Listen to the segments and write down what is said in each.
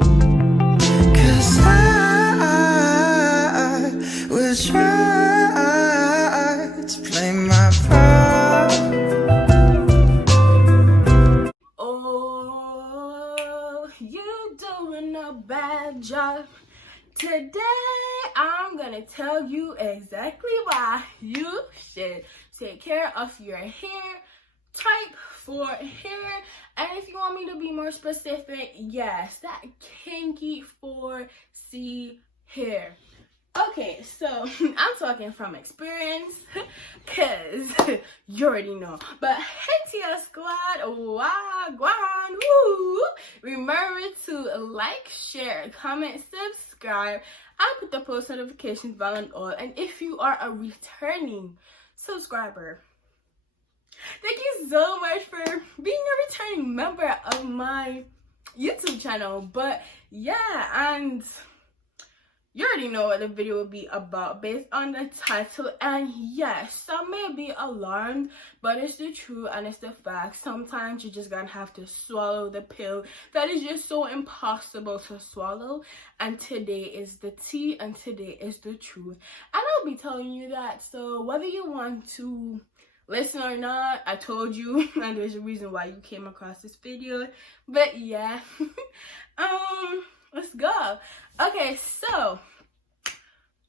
'Cause I will try to play my part. Oh, you doing a bad job. Today, I'm gonna tell you exactly why you should take care of your hair type for hair. And if you want me to be more specific, yes, that kinky 4C hair. Okay, so I'm talking from experience, cause you already know. But hey to your squad, wagwan, woo! Remember to like, share, comment, subscribe. I put the post notifications bell on all. And if you are a returning subscriber, thank you so much for being a returning member of my YouTube channel. But yeah, and you already know what the video will be about based on the title. And yes, some may be alarmed, but it's the truth and it's the fact. Sometimes you're just gonna have to swallow the pill that is just so impossible to swallow. And today is the tea and today is the truth. And I'll be telling you that. So whether you want to listen or not, I told you, and there's a reason why you came across this video. But yeah, let's go. Okay, so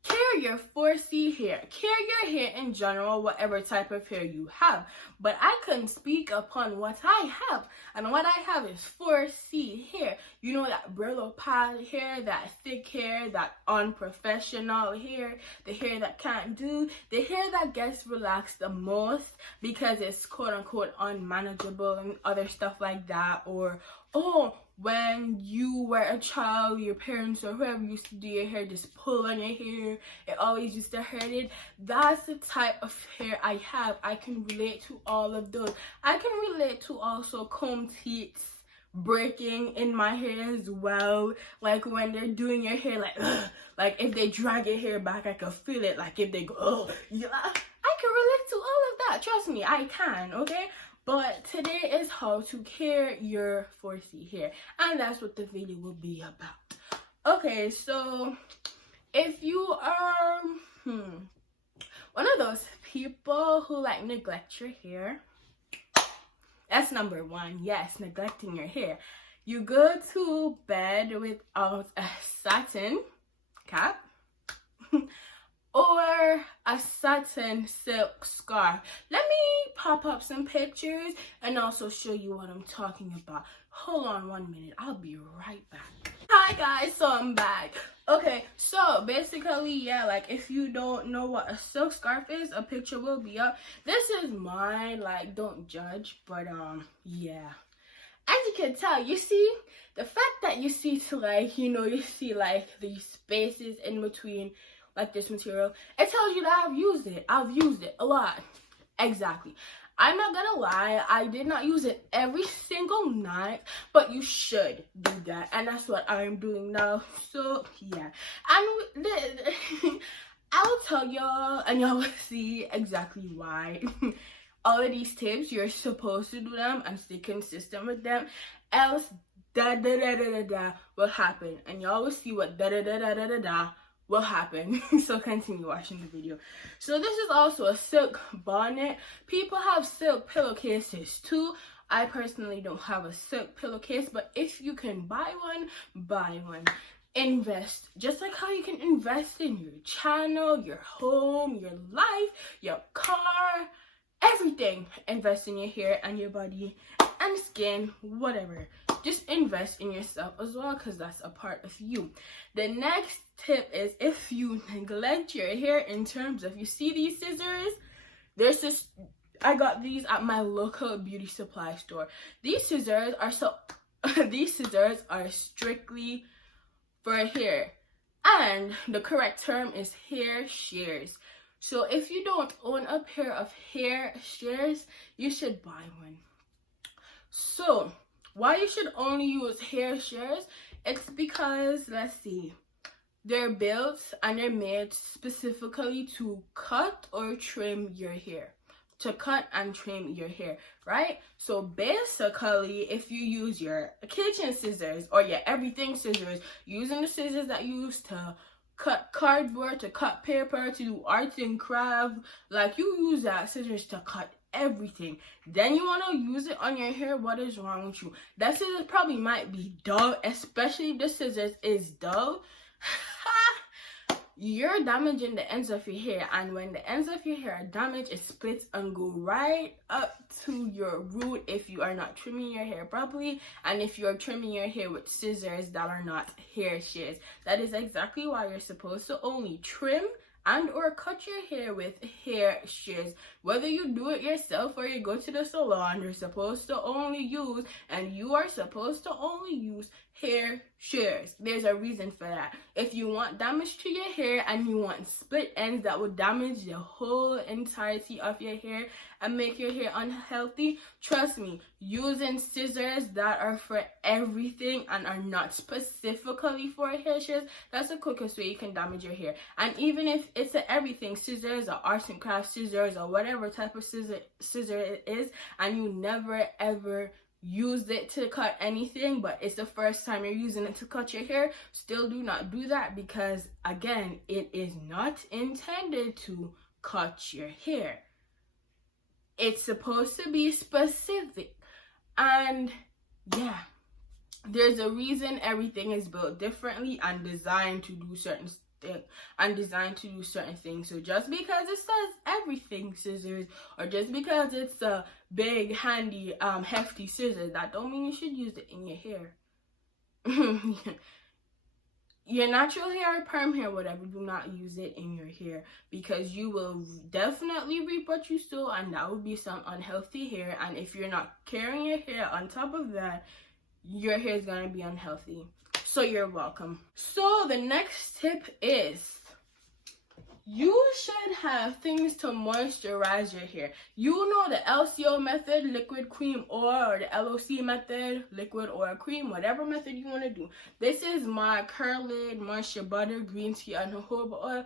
care your 4C hair. Care your hair in general, whatever type of hair you have. But I can speak upon what I have. And what I have is 4C hair. You know, that Brillo pad hair, that thick hair, that unprofessional hair, the hair that can't do, the hair that gets relaxed the most because it's quote unquote unmanageable and other stuff like that. Or, oh, when you were a child, your parents or whoever used to do your hair just pull on your hair, it always used to hurt it. That's the type of hair I have. I can relate to all of those. I can relate to also comb teeth breaking in my hair as well. Like when they're doing your hair, like ugh, like if they drag your hair back, I can feel it. Like if they go, oh yeah, I can relate to all of that. Trust me, I can. Okay. But today is how to care your 4C hair, and that's what the video will be about. Okay, so if you are one of those people who like neglect your hair, that's number one. Yes, neglecting your hair. You go to bed without a satin cap or a satin silk scarf. Let me pop up some pictures and also show you what I'm talking about. Hold on 1 minute, I'll be right back. Hi guys, so I'm back. Okay, so basically, yeah, like if you don't know what a silk scarf is, a picture will be up. This is mine, like don't judge, but yeah. As you can tell, you see, the fact that you see to like, you know, you see like these spaces in between like this material, it tells you that I've used it a lot. Exactly. I'm not gonna lie, I did not use it every single night, but you should do that, and that's what I'm doing now. So yeah, and I'll tell y'all and y'all will see exactly why. All of these tips, you're supposed to do them and stay consistent with them, else will happen, and y'all will see what will happen. So continue watching the video. So this is also a silk bonnet. People have silk pillowcases too. I personally don't have a silk pillowcase, but if you can buy one, buy one. Invest, just like how you can invest in your channel, your home, your life, your car, everything. Invest in your hair and your body and skin, whatever. Just invest in yourself as well, because that's a part of you. The next tip is, if you neglect your hair in terms of, you see these scissors, there's this, I got these at my local beauty supply store. These scissors are these scissors are strictly for hair, and the correct term is hair shears. So if you don't own a pair of hair shears, you should buy one. So why you should only use hair shears? It's because, let's see, they're built and they're made specifically to cut or trim your hair. to cut and trim your hair, right? So basically, if you use your kitchen scissors or your everything scissors, using the scissors that you use to cut cardboard, to cut paper, to do arts and craft, like you use that scissors to cut everything, then you want to use it on your hair, what is wrong with you? That scissors probably might be dull, especially if the scissors is dull. You're damaging the ends of your hair, and when the ends of your hair are damaged, it splits and go right up to your root if you are not trimming your hair properly, and if you're trimming your hair with scissors that are not hair shears. That is exactly why you're supposed to only trim and or cut your hair with hair shears. Whether you do it yourself or you go to the salon, you're supposed to only use, and you are supposed to only use hair shears. There's a reason for that. If you want damage to your hair and you want split ends that would damage the whole entirety of your hair and make your hair unhealthy, trust me, using scissors that are for everything and are not specifically for hair shears, that's the quickest way you can damage your hair. And even if it's a everything scissors or arts and crafts scissors or whatever type of scissor it is, and you never ever use it to cut anything, but it's the first time you're using it to cut your hair, still do not do that, because again, it is not intended to cut your hair. It's supposed to be specific. And yeah, there's a reason everything is built differently and designed to do certain things. So just because it says everything scissors, or just because it's a big handy hefty scissors, that don't mean you should use it in your hair. Your natural hair, perm hair, whatever, do not use it in your hair, because you will definitely reap what you sow, and that would be some unhealthy hair. And if you're not caring your hair on top of that, your hair is going to be unhealthy. So you're welcome. So the next tip is, you should have things to moisturize your hair. You know the LCO method, liquid, cream, oil, or the LOC method, liquid, oil, cream, whatever method you want to do. This is my curled moisture butter, green tea, and jojoba oil.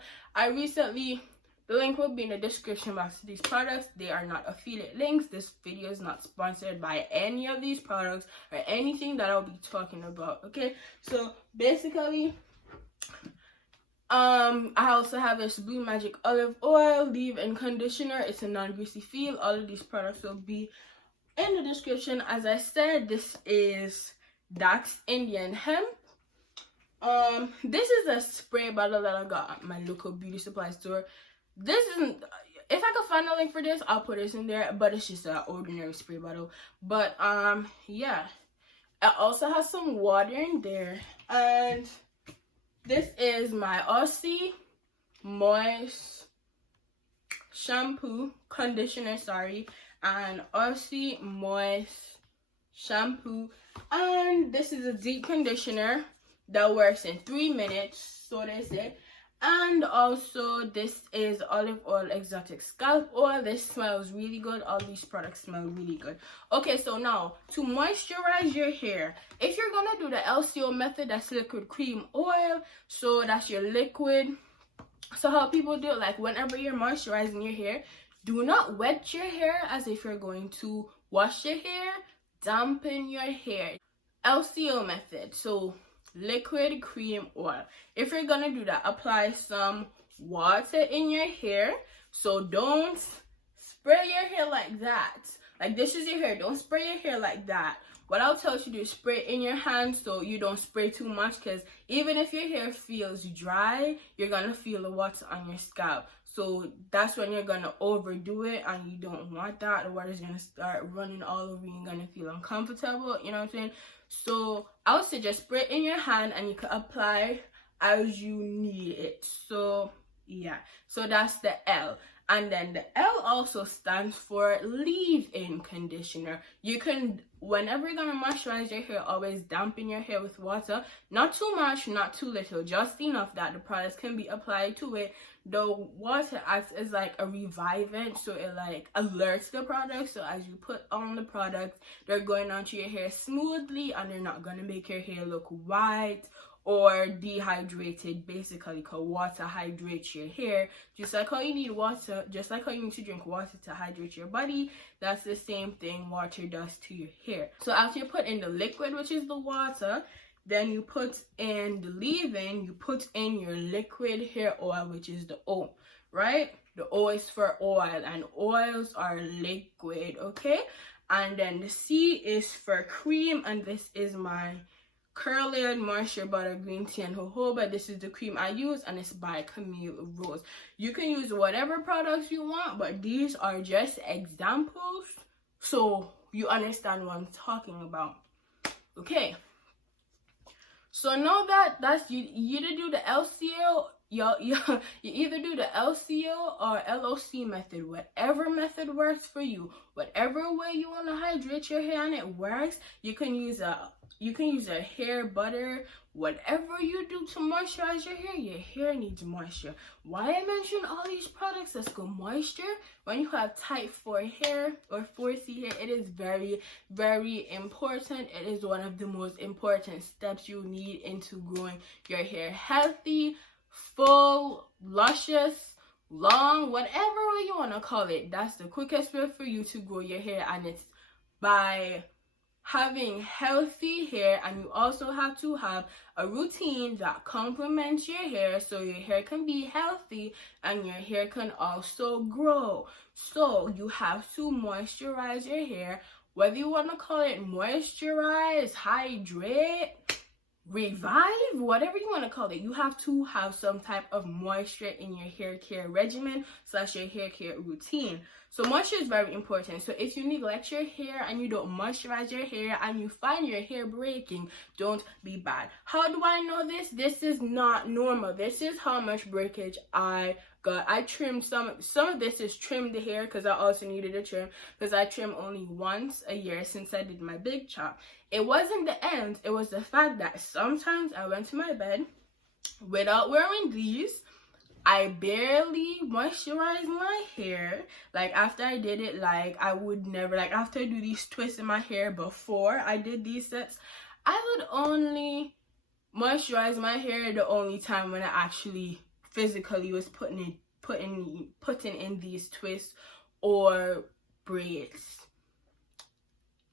The link will be in the description box to these products. They are not affiliate links. This video is not sponsored by any of these products or anything that I'll be talking about, okay? So basically, I also have this Blue Magic olive oil, leave-in conditioner. It's a non-greasy feel. All of these products will be in the description. As I said, this is Dax Indian hemp. This is a spray bottle that I got at my local beauty supply store. This isn't, if I could find a link for this, I'll put this in there, but it's just an ordinary spray bottle. But yeah, it also has some water in there. And this is my Aussie Moist conditioner, and Aussie Moist shampoo. And this is a deep conditioner that works in 3 minutes, so they say. And also, this is olive oil exotic scalp oil. This smells really good. All these products smell really good. Okay, so now to moisturize your hair, if you're gonna do the LCO method, that's liquid, cream, oil. So that's your liquid. So how people do it, like whenever you're moisturizing your hair, do not wet your hair as if you're going to wash your hair. Dampen your hair. LCO method. So liquid, cream, oil. If you're gonna do that, apply some water in your hair. So don't spray your hair like that. Like, this is your hair. Don't spray your hair like that. What I'll tell you to do is spray it in your hand so you don't spray too much, because even if your hair feels dry, you're gonna feel the water on your scalp. So that's when you're gonna overdo it, and you don't want that. The water's gonna start running all over you. You're gonna feel uncomfortable, you know what I'm saying? So I would say just spray it in your hand, and you can apply as you need it. So yeah, so that's the L. And then the L also stands for leave-in conditioner. You can, whenever you're gonna moisturize your hair, always dampen your hair with water. Not too much, not too little, just enough that the products can be applied to it. The water acts as like a revivant, so it like alerts the product. So as you put on the products, they're going onto your hair smoothly, and they're not gonna make your hair look white or dehydrated, basically, because water hydrates your hair. Just like how you need water, just like how you need to drink water to hydrate your body, that's the same thing water does to your hair. So after you put in the liquid, which is the water, then you put in the leave-in, you put in your liquid hair oil, which is the O, right? The O is for oil, and oils are liquid, okay? And then the C is for cream, and this is my Curl-Layered Moisture Butter Green Tea and Jojoba. This is the cream I use, and it's by Camille Rose. You can use whatever products you want, but these are just examples so you understand what I'm talking about. Okay. So know that's you either do the LCO, you either do the LCO or LOC method. Whatever method works for you, whatever way you want to hydrate your hair and it works. You can use a hair butter. Whatever you do to moisturize your hair needs moisture. Why I mention all these products? Let's go. Moisture. When you have type 4 hair or 4C hair, it is very, very important. It is one of the most important steps you need into growing your hair healthy, full, luscious, long, whatever way you want to call it. That's the quickest way for you to grow your hair, and it's by having healthy hair. And you also have to have a routine that complements your hair so your hair can be healthy and your hair can also grow. So you have to moisturize your hair, whether you want to call it moisturize, hydrate, revive, whatever you want to call it. You have to have some type of moisture in your hair care regimen / your hair care routine. So moisture is very important. So if you neglect your hair and you don't moisturize your hair and you find your hair breaking, don't be bad. How do I know this? This is not normal. This is how much breakage I got. I trimmed some of this is trimmed the hair because I also needed a trim, because I trim only once a year since I did my big chop. It wasn't the end, it was the fact that sometimes I went to my bed without wearing these. I barely moisturize my hair. Like after I did it, like I would never, like after I do these twists in my hair before I did these sets, I would only moisturize my hair the only time when I actually physically was putting in these twists or braids.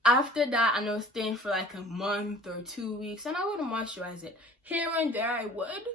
After that, and I was staying for like a month or 2 weeks, and I wouldn't moisturize it. Here and there I would,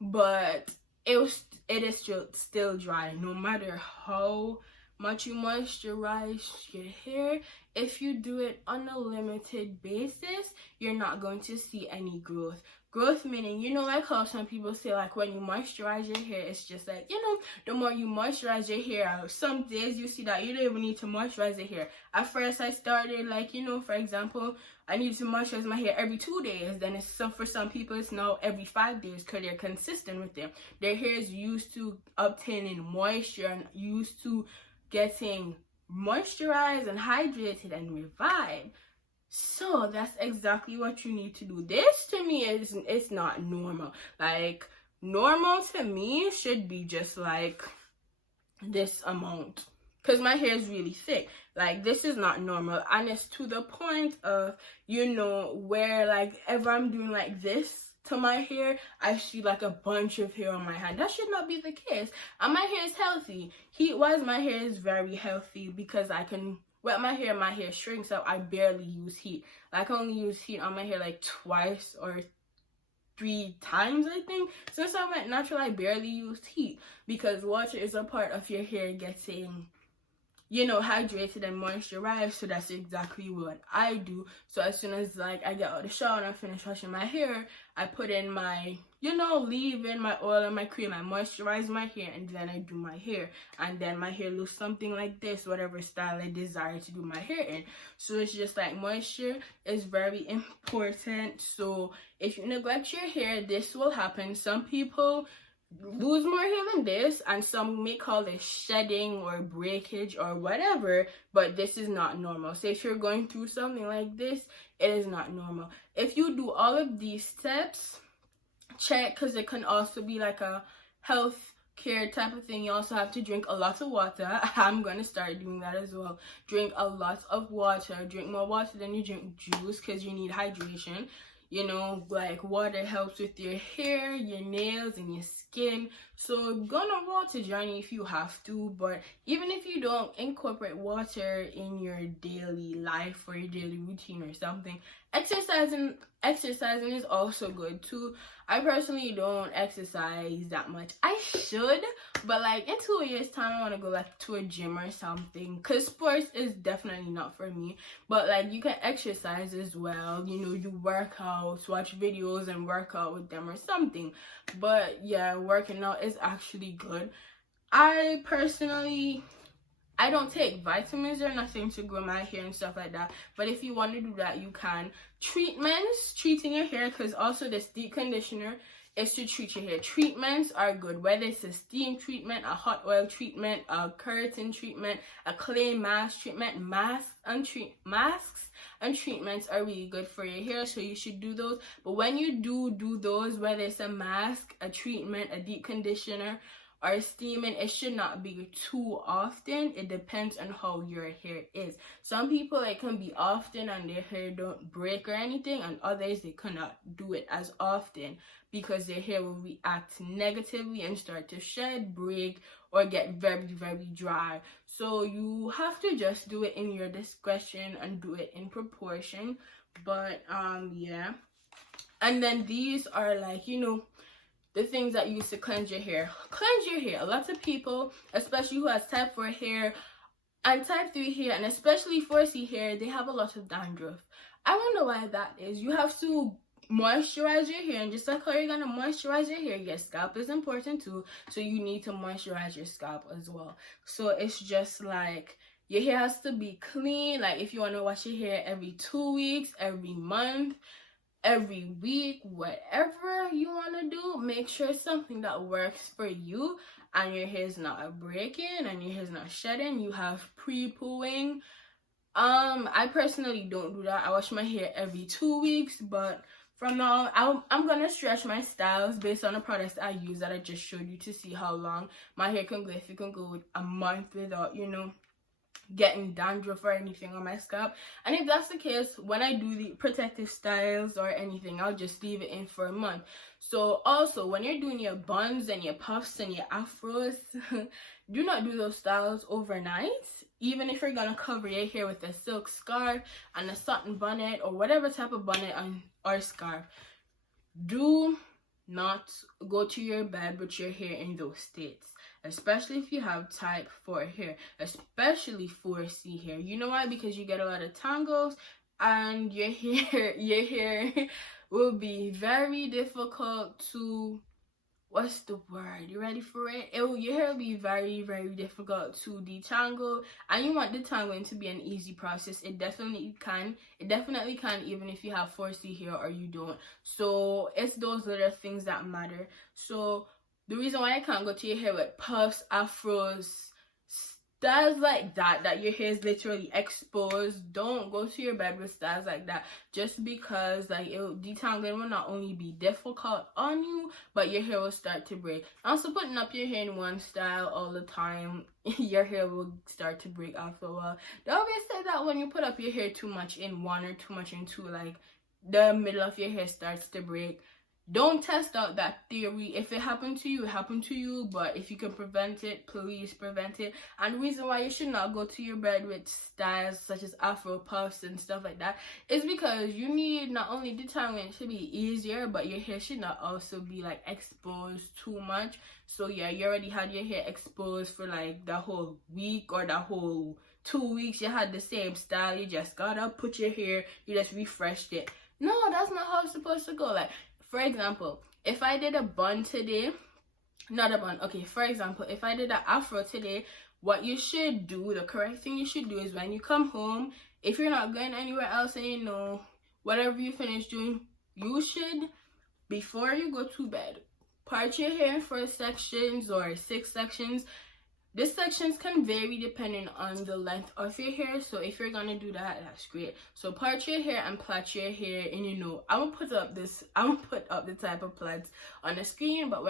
but it is still dry. No matter how much you moisturize your hair, if you do it on a limited basis, you're not going to see any growth. Growth meaning, you know, like how some people say, like when you moisturize your hair, it's just like, you know, the more you moisturize your hair, some days you see that you don't even need to moisturize your hair. At first I started, like, you know, for example, I need to moisturize my hair every 2 days. Then it's for some people it's now every 5 days because they're consistent with them. Their hair is used to obtaining moisture and used to getting moisturized and hydrated and revived. So that's exactly what you need to do. This to me it's not normal. Like normal to me should be just like this amount, because my hair is really thick. Like this is not normal, and it's to the point of, you know, where like if I'm doing like this to my hair, I see like a bunch of hair on my hand. That should not be the case. And my hair is healthy. Heat-wise, my hair is very healthy because I can wet my hair shrinks up. I barely use heat. Like, I only use heat on my hair like twice or 3 times, I think. Since I went natural, I barely used heat because water is a part of your hair getting, you know, hydrated and moisturized. So that's exactly what I do. So as soon as like I get out of the shower and I finish washing my hair, I put in my, you know, leave in my oil and my cream. I moisturize my hair and then I do my hair. And then my hair looks something like this, whatever style I desire to do my hair in. So it's just like moisture is very important. So if you neglect your hair, this will happen. Some people lose more hair than this, and some may call this shedding or breakage or whatever, but this is not normal. So if you're going through something like this, it is not normal. If you do all of these steps, check, because it can also be like a health care type of thing. You also have to drink a lot of water. I'm going to start doing that as well. Drink a lot of water. Drink more water than you drink juice because you need hydration. You know, like water helps with your hair, your nails, and your skin. So go on a water journey if you have to, but even if you don't incorporate water in your daily life or your daily routine or something, exercising is also good too. I personally don't exercise that much. I should, but like in 2 years time I want to go like to a gym or something, because sports is definitely not for me. But like you can exercise as well, you know, you work out, watch videos and work out with them or something. But yeah, working out is actually good. I personally, I don't take vitamins or nothing to grow my hair and stuff like that. But if you want to do that, you can. Treating your hair, because also this deep conditioner is to treat your hair. Treatments are good, whether it's a steam treatment, a hot oil treatment, a keratin treatment, a clay mask treatment. Masks and treatments are really good for your hair, so you should do those. But when you do those, whether it's a mask, a treatment, a deep conditioner, or steaming, it should not be too often. It depends on how your hair is. Some people, it can be often and their hair don't break or anything, and others they cannot do it as often because their hair will react negatively and start to shed, break, or get very, very dry. So you have to just do it in your discretion and do it in proportion. But yeah. And then these are like, you know, the things that you use to cleanse your hair. Cleanse your hair. A lot of people, especially who has type 4 hair and type 3 hair, and especially 4C hair, they have a lot of dandruff. I wonder why that is. You have to moisturize your hair, and just like how you're gonna moisturize your hair, your scalp is important too, so you need to moisturize your scalp as well. So it's just like your hair has to be clean. Like if you want to wash your hair every 2 weeks, every month, every week, whatever you want to do, make sure it's something that works for you and your hair is not breaking and your hair is not shedding. You have pre-pooing. I personally don't do that. I wash my hair every 2 weeks, but from now I'm gonna stretch my styles based on the products I use that I just showed you to see how long my hair can go. If it can go a month without, you know, getting dandruff or anything on my scalp. And if that's the case, when I do the protective styles or anything, I'll just leave it in for a month. So also when you're doing your buns and your puffs and your afros, do not do those styles overnight. Even if you're gonna cover your hair with a silk scarf and a satin bonnet or whatever type of bonnet or scarf, do not go to your bed with your hair in those states, especially if you have type 4 hair, especially 4C hair. You know why? Because you get a lot of tangles and your hair will be very difficult to, what's the word? You ready for it? Your hair will be very, very difficult to detangle, and you want detangling to be an easy process. It definitely can. It definitely can, even if you have 4C hair or you don't. So it's those little things that matter. So the reason why I can't go to your hair with puffs, afros, styles like that your hair is literally exposed, don't go to your bed with styles like that, just because like detangling will not only be difficult on you, but your hair will start to break. Also, putting up your hair in one style all the time, your hair will start to break after a while. They always say that when you put up your hair too much in one or too much in two, like the middle of your hair starts to break. Don't test out that theory. If it happened to you, it happened to you. But if you can prevent it, please prevent it. And the reason why you should not go to your bed with styles such as afro puffs and stuff like that is because you need not only detangling to be easier, but your hair should not also be like exposed too much. So yeah, you already had your hair exposed for like the whole week or the whole 2 weeks. You had the same style. You just got up, put your hair, you just refreshed it. No, that's not how it's supposed to go. Like, for example, if I did a bun today, not a bun, okay, for example, if I did an afro today, what you should do, the correct thing you should do is when you come home, if you're not going anywhere else and you know, whatever you finish doing, you should, before you go to bed, part your hair in 4 sections or 6 sections. The sections can vary depending on the length of your hair. So if you're gonna do that, that's great. So part your hair and plait your hair, and you know, I'm gonna put up the type of plaits on the screen, but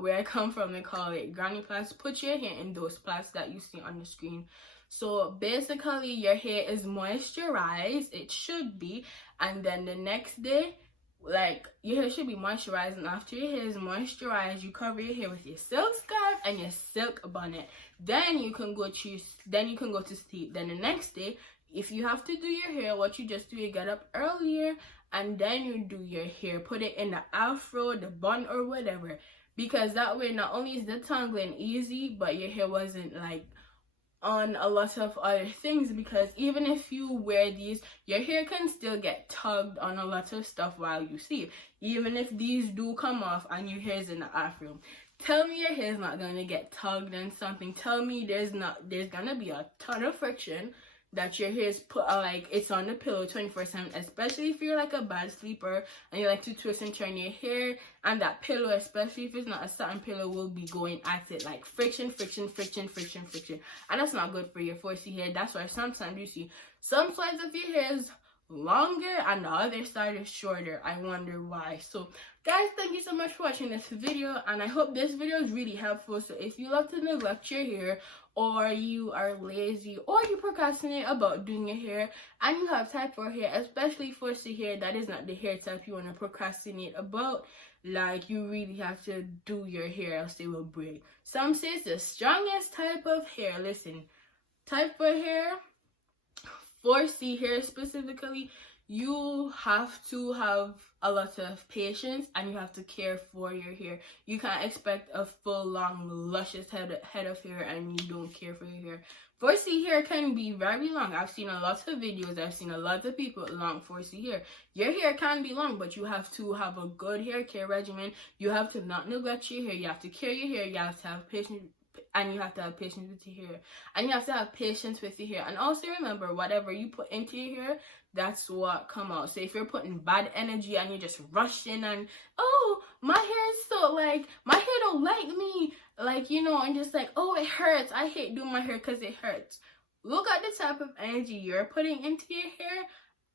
where I come from, they call it granny plaits. Put your hair in those plaits that you see on the screen. So basically, your hair is moisturized. It should be, and then the next day, like your hair should be moisturized, and after your hair is moisturized, you cover your hair with your silk scarf and your silk bonnet. Then you can go to sleep. Then the next day, if you have to do your hair, what you just do, you get up earlier and then you do your hair. Put it in the afro, the bun, or whatever, because that way not only is the tangling easy, but your hair wasn't like on a lot of other things, because even if you wear these, your hair can still get tugged on a lot of stuff while you sleep. Even if these do come off and your hair is in the afro, tell me your hair is not going to get tugged and something. Tell me there's going to be a ton of friction that your hair is put like it's on the pillow 24/7, especially if you're like a bad sleeper and you like to twist and turn your hair, and that pillow, especially if it's not a satin pillow, will be going at it like friction, and that's not good for your 4C hair. That's why sometimes you see some sides of your hair is longer and the other side is shorter. I wonder why. So guys, thank you so much for watching this video, and I hope this video is really helpful. So if you love to neglect your hair, or you are lazy, or you procrastinate about doing your hair, and you have type 4 hair, especially 4C hair, that is not the hair type you want to procrastinate about. Like, you really have to do your hair else they will break. Some say it's the strongest type of hair. Listen, type 4 hair, 4C hair specifically, you have to have a lot of patience and you have to care for your hair. You can't expect a full, long, luscious head of hair and you don't care for your hair. 4C hair can be very long. I've seen a lot of videos. I've seen a lot of people with long 4C hair. Your hair can be long, but you have to have a good hair care regimen. You have to not neglect your hair. You have to care your hair. You have to have patience. And you have to have patience with your hair. And you have to have patience with your hair. And also remember, whatever you put into your hair, that's what come out. So if you're putting bad energy and you're just rushing and, oh, my hair is so, like, my hair don't like me. Like, you know, and just like, oh, it hurts. I hate doing my hair because it hurts. Look at the type of energy you're putting into your hair,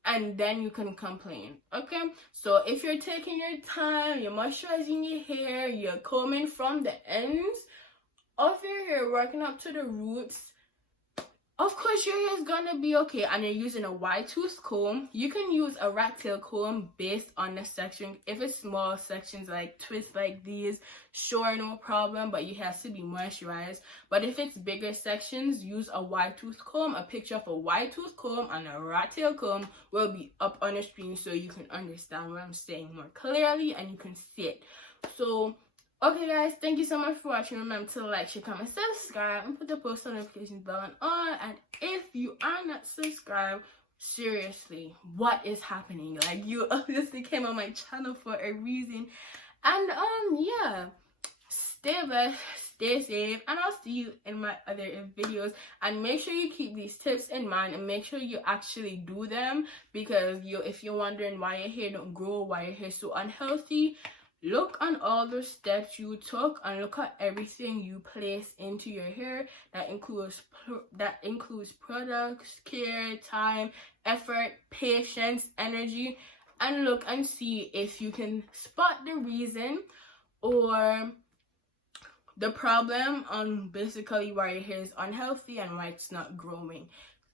and then you can complain, okay? So if you're taking your time, you're moisturizing your hair, you're combing from the ends of your hair, working up to the roots, of course your hair is gonna be okay. And you're using a wide tooth comb. You can use a rat tail comb based on the section. If it's small sections like twists like these, sure, no problem, but you have to be moisturized. But if it's bigger sections, use a wide tooth comb. A picture of a wide tooth comb and a rat tail comb will be up on the screen so you can understand what I'm saying more clearly and you can see it. So okay guys, thank you so much for watching. Remember to like, share, comment, subscribe, and put the post notifications bell on. And if you are not subscribed, seriously, what is happening? Like, you obviously came on my channel for a reason. And yeah, stay blessed, stay safe, and I'll see you in my other videos. And make sure you keep these tips in mind and make sure you actually do them, because if you're wondering why your hair don't grow, why your hair is so unhealthy, look on all the steps you took and look at everything you place into your hair. That includes products, care, time, effort, patience, energy, and look and see if you can spot the reason or the problem on basically why your hair is unhealthy and why it's not growing.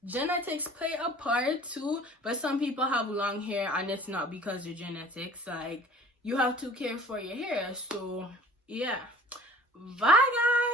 Genetics play a part too, but some people have long hair and it's not because of genetics. Like, you have to care for your hair. So yeah, bye guys.